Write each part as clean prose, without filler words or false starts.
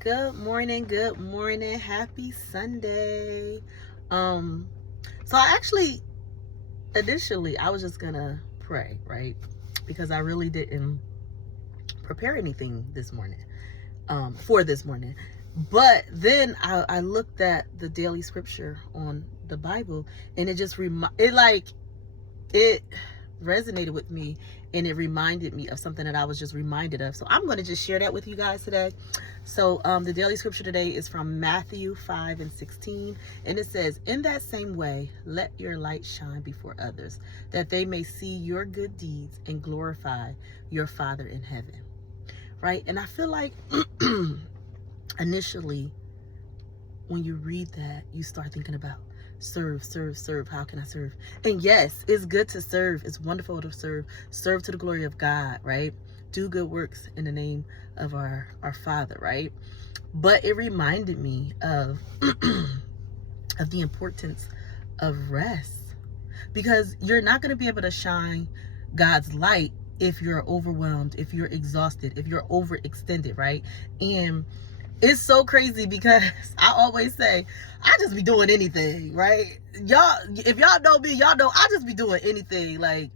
Good morning, happy Sunday. So I actually initially I was just gonna pray, right? Because I really didn't prepare anything this morning, for this morning. But then I looked at the daily scripture on the Bible, and it just it resonated with me, and it reminded me of something that I was just reminded of. So I'm going to just share that with you guys today. So the daily scripture today is from Matthew 5:16, and it says, "In that same way, let your light shine before others, that they may see your good deeds and glorify your Father in heaven." Right? And I feel like initially when you read that, you start thinking about serve. How can I serve? And yes, it's good to serve. It's wonderful to serve to the glory of God, right? Do good works in the name of our Father, right? But it reminded me of of the importance of rest, because you're not going to be able to shine God's light if you're overwhelmed, if you're exhausted, if you're overextended, right? And it's so crazy because I always say, I just be doing anything, right? Y'all, if y'all know me, y'all know I just be doing anything. Like,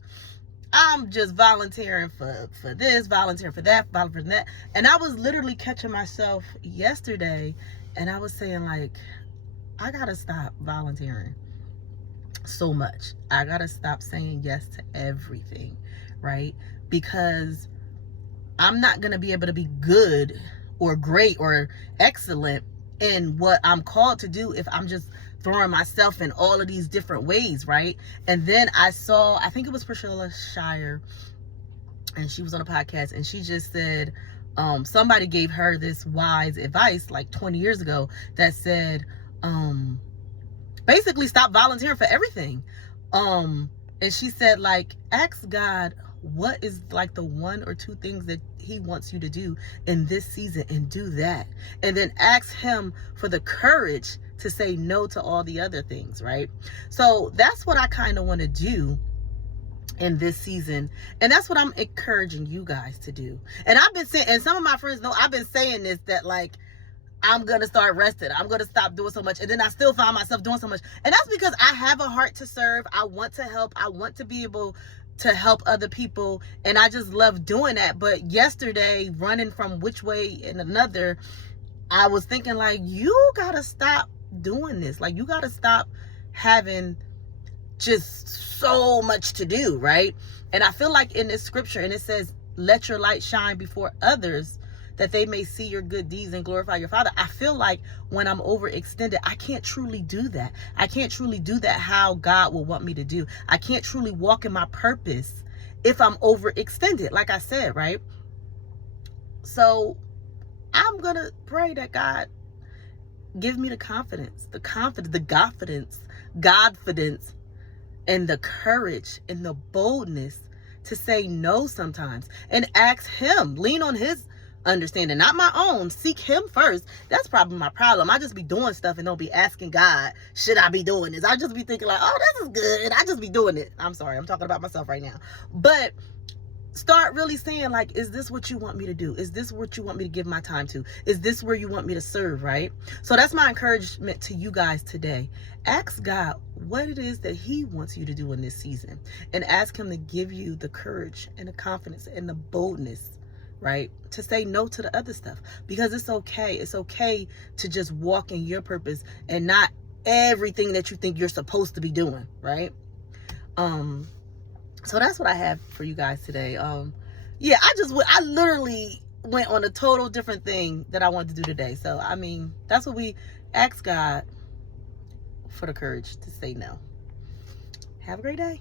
I'm just volunteering for this, volunteering for that, volunteering for that. And I was literally catching myself yesterday, and I was saying, like, I gotta stop volunteering so much. I gotta stop saying yes to everything, right? Because I'm not gonna be able to be good or great or excellent in what I'm called to do if I'm just throwing myself in all of these different ways, right? And then I think it was Priscilla Shire, and she was on a podcast, and she just said, somebody gave her this wise advice like 20 years ago that said, basically stop volunteering for everything. And she said, like, ask God what is like the one or two things that he wants you to do in this season, and do that. And then ask him for the courage to say no to all the other things, right? So that's what I kind of want to do in this season, and that's what I'm encouraging you guys to do. And I've been saying, and some of my friends know I've been saying this, that like, I'm going to start resting. I'm going to stop doing so much. And then I still find myself doing so much. And that's because I have a heart to serve. I want to help. I want to be able to help other people. And I just love doing that. But yesterday, running from which way and another, I was thinking, like, you got to stop doing this. Like, you got to stop having just so much to do, right? And I feel like in this scripture, and it says, let your light shine before others, that they may see your good deeds and glorify your Father. I feel like when I'm overextended, I can't truly do that. I can't truly do that how God will want me to do. I can't truly walk in my purpose if I'm overextended, like I said, right? So I'm going to pray that God give me the confidence, Godfidence, and the courage and the boldness to say no sometimes, and ask him, lean on his understanding, not my own. Seek him first. That's probably my problem. I just be doing stuff and don't be asking God, should I be doing this? I just be thinking like, oh, this is good, and I just be doing it. I'm sorry, I'm talking about myself right now. But start really saying, like, is this what you want me to do? Is this what you want me to give my time to? Is this where you want me to serve, right? So that's my encouragement to you guys today. Ask God what it is that he wants you to do in this season, and ask him to give you the courage and the confidence and the boldness, right, to say no to the other stuff. Because it's okay. It's okay to just walk in your purpose and not everything that you think you're supposed to be doing, right? So that's what I have for you guys today. Yeah, I literally went on a total different thing that I wanted to do today. So, I mean, that's what we ask God for, the courage to say no. Have a great day.